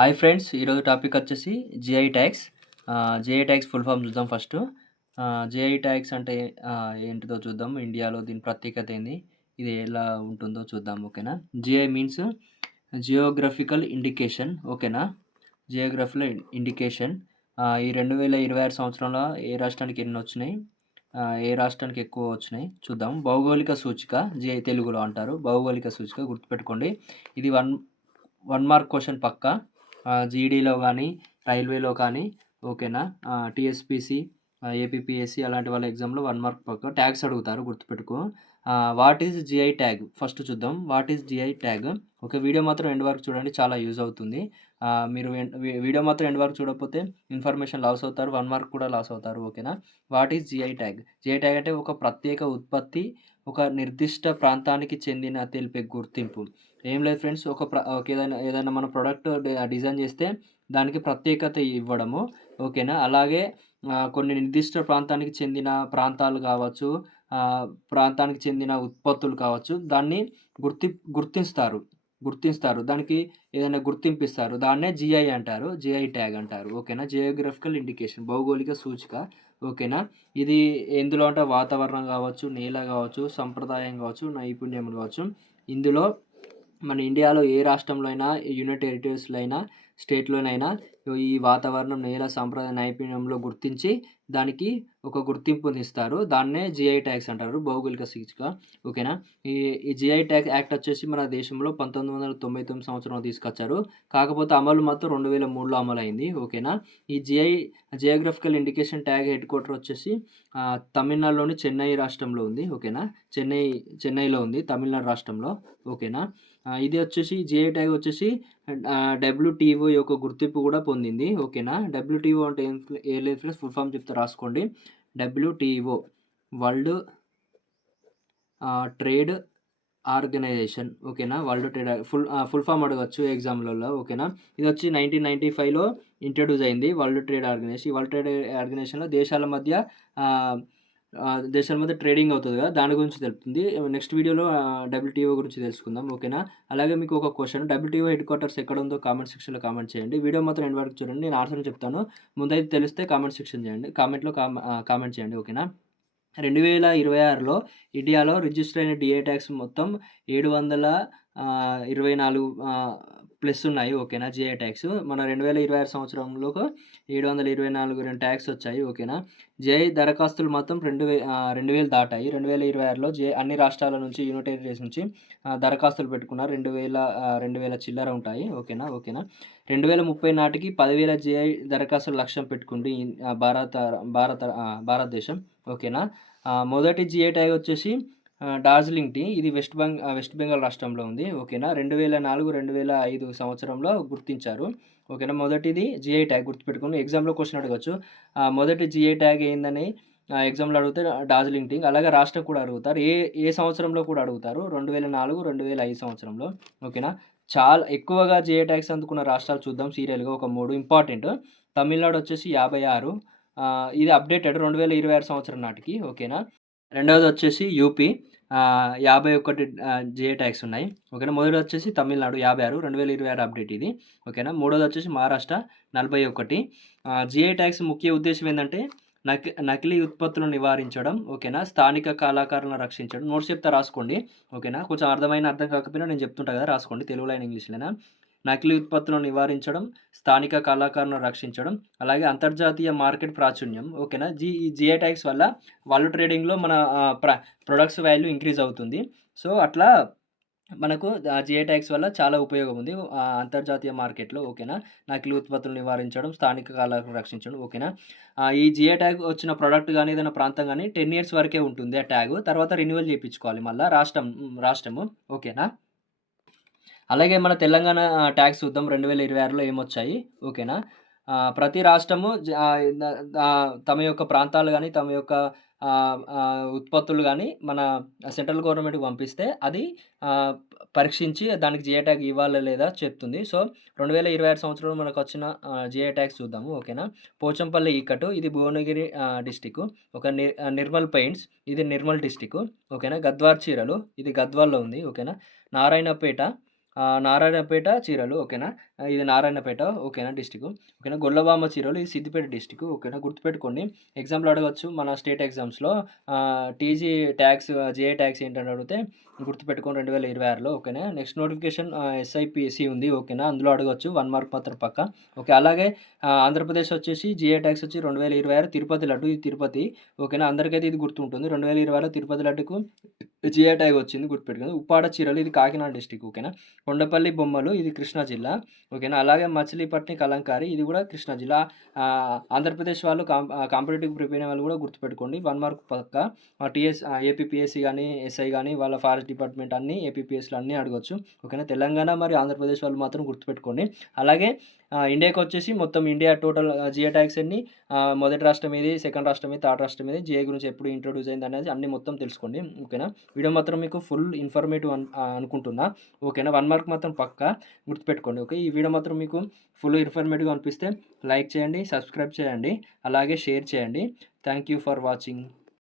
Hi friends, ఈరోజు topic వచ్చేసి GI tags. GI tags full form చూద్దాం ఫస్ట్. జిఐ ట్యాగ్స్ అంటే ఏంటిదో చూద్దాం. ఇండియాలో దీని ప్రత్యేకత ఏంది, ఇది ఎలా ఉంటుందో చూద్దాం. ఓకేనా. GI means geographical indication. ఓకేనా. Geographical indication. ఈ 2026 సంవత్సరంలో ఏ రాష్ట్రానికి ఎన్ని వచ్చినాయి, ఏ రాష్ట్రానికి ఎక్కువ వచ్చినాయి చూద్దాం. భౌగోళిక సూచిక, జిఐ తెలుగులో అంటారు భౌగోళిక సూచిక, గుర్తుపెట్టుకోండి. ఇది వన్ మార్క్ క్వశ్చన్ పక్కా. జీడీలో కానీ, రైల్వేలో కానీ. ఓకేనా. టీఎస్పీసీ, ఏపీపీఎస్సీ అలాంటి వాళ్ళ ఎగ్జామ్లో 1 మార్క్ పక్క ట్యాగ్స్ అడుగుతారు, గుర్తుపెట్టుకో. What is GI tag first చూద్దాం. What is GI tag? Okay, video మాత్రం ఎండ్ వరకు చూడండి, చాలా యూజ్ అవుతుంది. మీరు వీడియో మాత్రం ఎండ్ వరకు చూడకపోతే ఇన్ఫర్మేషన్ లాస్ అవుతారు, 1 మార్క్ కూడా లాస్ అవుతారు. ఓకేనా. What is GI tag? GI tag అంటే ఒక ప్రత్యేక ఉత్పత్తి, ఒక నిర్దిష్ట ప్రాంతానికి చెందిన తెలిపే గుర్తింపు. ఏం లేదు ఫ్రెండ్స్, ఏదైనా మన ప్రోడక్ట్ డిజైన్ చేస్తే దానికి ప్రత్యేకత ఇవ్వడము. ఓకేనా. అలాగే కొన్ని నిర్దిష్ట ప్రాంతానికి చెందిన ప్రాంతాలు కావచ్చు, ప్రాంతానికి చెందిన ఉత్పత్తులు కావచ్చు, దాన్ని గుర్తిస్తారు. దానికి ఏదైనా గుర్తింపిస్తారు. దాన్నే జిఐ అంటారు, జిఐ ట్యాగ్ అంటారు. ఓకేనా. జియోగ్రఫికల్ ఇండికేషన్, భౌగోళిక సూచిక. ఓకేనా. ఇది ఎందులో అంటే వాతావరణం కావచ్చు, నేల కావచ్చు, సంప్రదాయం కావచ్చు, నైపుణ్యం కావచ్చు. ఇందులో మన ఇండియాలో ఏ రాష్ట్రంలో అయినా, యూనియన్ టెరిటరీస్లో అయినా, స్టేట్లోనైనా ఈ వాతావరణం, నేల, సాంప్రదాయ నైపుణ్యంలో గుర్తించి దానికి ఒక గుర్తింపునిస్తారు. దాన్నే జిఐ ట్యాగ్స్ అంటారు, భౌగోళిక సూచిక. ఓకేనా. ఈ జిఐ ట్యాగ్ యాక్ట్ వచ్చేసి మన దేశంలో 1999 సంవత్సరంలో తీసుకొచ్చారు. కాకపోతే అమలు మాత్రం 2003లో అమలైంది. ఓకేనా. ఈ geographical indication tag head quarter వచ్చేసి తమిళనాడులోని చెన్నై రాష్ట్రంలో ఉంది. ఓకేనా. చెన్నైలో ఉంది, తమిళనాడు రాష్ట్రంలో. ఓకేనా. ఇది వచ్చేసి జిఐ ట్యాగ్ వచ్చేసి డబ్ల్యూటీఓ యొక్క గుర్తింపు కూడా పొందింది. ఓకేనా. డబ్ల్యూటీఓ అంటే ఏం లేదు ఫ్రెండ్స్, ఫుల్ ఫామ్ చెప్తే రాసుకోండి. WTO, world trade organization. ఓకేనా. వరల్డ్ ట్రేడ్ ఫుల్ ఫామ్ అడగచ్చు ఎగ్జామ్లలో. ఓకేనా. ఇది వచ్చి 1995లో ఇంట్రడ్యూస్ అయింది, వరల్డ్ ట్రేడ్ ఆర్గనైజేషన్. ఈ వరల్డ్ ట్రేడ్ ఆర్గనైజేషన్లో దేశాల మధ్య ట్రేడింగ్ అవుతుంది కదా, దాని గురించి తెలుపుతుంది. నెక్స్ట్ వీడియోలో డబ్ల్యూటీఓ గురించి తెలుసుకుందాం. ఓకేనా. అలాగే మీకు ఒక క్వశ్చన్, డబ్ల్యూటీఓ హెడ్ క్వార్టర్స్ ఎక్కడ ఉందో కామెంట్ సెక్షన్లో కామెంట్ చేయండి. వీడియో మాత్రం ఎండ్ వరకు చూడండి, నేను ఆన్సర్ చెప్తాను. ముందైతే తెలిస్తే కామెంట్ సెక్షన్ చేయండి, కామెంట్ చేయండి. ఓకేనా. 2026లో ఇండియాలో రిజిస్టర్ అయిన జిఐ ట్యాగ్స్ మొత్తం 724 ప్లస్ ఉన్నాయి. ఓకేనా. జిఐ ట్యాగ్స్ మన 2026 సంవత్సరంలో 724 ట్యాగ్స్ వచ్చాయి. ఓకేనా. జిఐ దరఖాస్తులు మాత్రం 2000 దాటాయి. 2026లో అన్ని రాష్ట్రాల నుంచి, యూనియన్ టెరిటరీస్ నుంచి దరఖాస్తులు పెట్టుకున్నారు. 2000 చిల్లర ఉంటాయి. ఓకేనా. 2030 నాటికి 10,000 జిఐ దరఖాస్తుల లక్ష్యం పెట్టుకుంది భారతదేశం. ఓకేనా. మొదటి జిఐ ట్యాగ్ వచ్చేసి డార్జిలింగ్ టీ. ఇది వెస్ట్ బెంగాల్ రాష్ట్రంలో ఉంది. ఓకేనా. 2004-2005 సంవత్సరంలో గుర్తించారు. ఓకేనా. మొదటిది జిఐ ట్యాగ్ గుర్తుపెట్టుకుని ఎగ్జామ్లో క్వశ్చన్ అడగచ్చు. మొదటి జిఐ ట్యాగ్ ఏందని ఎగ్జామ్లో అడిగితే డార్జిలింగ్ టీ. అలాగే రాష్ట్రం కూడా అడుగుతారు, ఏ సంవత్సరంలో కూడా అడుగుతారు, 2004-2005 సంవత్సరంలో. ఓకేనా. చాలా ఎక్కువగా జిఐ ట్యాగ్స్ అందుకున్న రాష్ట్రాలు చూద్దాం సీరియల్గా, ఒక 3 ఇంపార్టెంట్. తమిళనాడు వచ్చేసి 56, ఇది అప్డేటెడ్ 2026 సంవత్సరం నాటికి. ఓకేనా. రెండవది వచ్చేసి యూపీ, 51 జిఐ ట్యాగ్స్ ఉన్నాయి. ఓకేనా. మొదటిది వచ్చేసి తమిళనాడు 56, 2026 అప్డేట్ ఇది. ఓకేనా. మూడోది వచ్చేసి మహారాష్ట్ర 41. జిఐ ట్యాగ్స్ ముఖ్య ఉద్దేశం ఏంటంటే నకిలీ ఉత్పత్తులను నివారించడం. ఓకేనా. స్థానిక కళాకారులను రక్షించడం. నోట్స్ చెప్తే రాసుకోండి. ఓకేనా. కొంచెం అర్థం కాకపోయినా నేను చెప్తుంటా కదా, రాసుకోండి, తెలుగులో అయినా ఇంగ్లీష్లోనా. నకిలీ ఉత్పత్తులను నివారించడం, స్థానిక కళాకారులను రక్షించడం, అలాగే అంతర్జాతీయ మార్కెట్ ప్రాచుర్యం. ఓకేనా. ఈ జిఐ ట్యాగ్స్ వల్ల వరల్డ్ ట్రేడింగ్లో మన ప్రొడక్ట్స్ వాల్యూ ఇంక్రీజ్ అవుతుంది. సో అట్లా మనకు జిఐ ట్యాగ్స్ వల్ల చాలా ఉపయోగం ఉంది అంతర్జాతీయ మార్కెట్లో. ఓకేనా. నకిలీ ఉత్పత్తులు నివారించడం, స్థానిక కళాకారులను రక్షించడం. ఓకేనా. ఈ జిఐ ట్యాగ్ వచ్చిన ప్రోడక్ట్ కానీ, ఏదైనా ప్రాంతం కానీ 10 years వరకే ఉంటుంది ఆ ట్యాగ్. తర్వాత రెన్యువల్ చేయించుకోవాలి మళ్ళీ రాష్ట్రము. ఓకేనా. అలాగే మన తెలంగాణ ట్యాగ్స్ చూద్దాం, 2026లో ఏమొచ్చాయి. ఓకేనా. ప్రతి రాష్ట్రము తమ యొక్క ప్రాంతాలు కానీ, తమ యొక్క ఉత్పత్తులు కానీ మన సెంట్రల్ గవర్నమెంట్‌కి పంపిస్తే అది పరీక్షించి దానికి జిఐ ట్యాగ్ ఇవ్వాలా లేదా చెప్తుంది. సో 2026 సంవత్సరంలో మనకు వచ్చిన జిఐ ట్యాగ్స్ చూద్దాము. ఓకేనా. పోచంపల్లి ఈకటు, ఇది భువనగిరి డిస్టిక్. నిర్మల్ పెయింట్స్, ఇది నిర్మల్ డిస్టిక్. ఓకేనా. గద్వార్ చీరలు, ఇది గద్వాల్లో ఉంది. ఓకేనా. నారాయణపేట నారాయణపేట చీరలు ఓకేనా. ఇది నారాయణపేట ఓకేనా డిస్ట్రిక్ట్. ఓకేనా. గొల్లభామ చీరలు ఇది సిద్దిపేట డిస్ట్రిక్ట్ ఓకేనా. గుర్తుపెట్టుకోండి. ఎగ్జామ్‌లో అడగొచ్చు మన స్టేట్ ఎగ్జామ్స్‌లో టీజీ ట్యాక్స్, జేఏ ట్యాక్స్ ఏంటని అడిగితే గుర్తుపెట్టుకోండి 2026లో ఓకేనా. నెక్స్ట్ నోటిఫికేషన్ ఎస్ఐపిఎస్సి ఉంది ఓకేనా. అందులో అడగొచ్చు 1 మార్క్ మాత్రం పక్కా. ఓకే. అలాగే ఆంధ్రప్రదేశ్ వచ్చేసి జీఏ ట్యాక్స్ వచ్చి 2026 తిరుపతి లడ్డు ఇది తిరుపతి ఓకేనా. అందరికైతే ఇది గుర్తుంటుంది. 2026లో తిరుపతి లడ్డుకు జిఐ ట్యాగ్ వచ్చింది గుర్తుపెట్టుకోండి. ఉప్పాడ చీరలు ఇది కాకినాడ డిస్ట్రిక్ట్ ఓకేనా. కొండపల్లి బొమ్మలు ఇది కృష్ణా జిల్లా ఓకేనా. అలాగే మచిలీపట్నం కలంకారీ ఇది కూడా కృష్ణా జిల్లా. ఆంధ్రప్రదేశ్ వాళ్ళు కాంపిటేటివ్ ప్రిపేర్ అయిన వాళ్ళు కూడా గుర్తుపెట్టుకోండి 1 మార్క్ పక్కా. ఏపీపీఎస్సీ కానీ ఎస్ఐ కానీ వాళ్ళ ఫారెస్ట్ డిపార్ట్మెంట్ అన్నీ ఏపీపీఎస్సీలు అన్నీ అడగొచ్చు ఓకేనా. తెలంగాణ మరి ఆంధ్రప్రదేశ్ వాళ్ళు మాత్రం గుర్తుపెట్టుకోండి. అలాగే ఇండియాకి వచ్చేసి మొత్తం ఇండియా టోటల్ జిఐ ట్యాగ్స్ అన్ని మొదటి రాష్ట్రం ఏది, సెకండ్ రాష్ట్రం ఏది, థర్డ్ రాష్ట్రం ఏది, జిఐ గురించి ఎప్పుడు ఇంట్రొడ్యూస్ అయింది అనేది అన్ని మొత్తం తెలుసుకోండి ఓకేనా. వీడియో మాత్రం మీకు ఫుల్ ఇన్ఫర్మేటివ్ అనుకుంటున్నా ఓకేనా. 1 మార్క్ మాత్రం పక్కా గుర్తుపెట్టుకోండి ఓకే. ఈ వీడియో మాత్రం మీకు ఫుల్ ఇన్ఫర్మేటివ్గా అనిపిస్తే లైక్ చేయండి, సబ్స్క్రైబ్ చేయండి, అలాగే షేర్ చేయండి. Thank you for watching.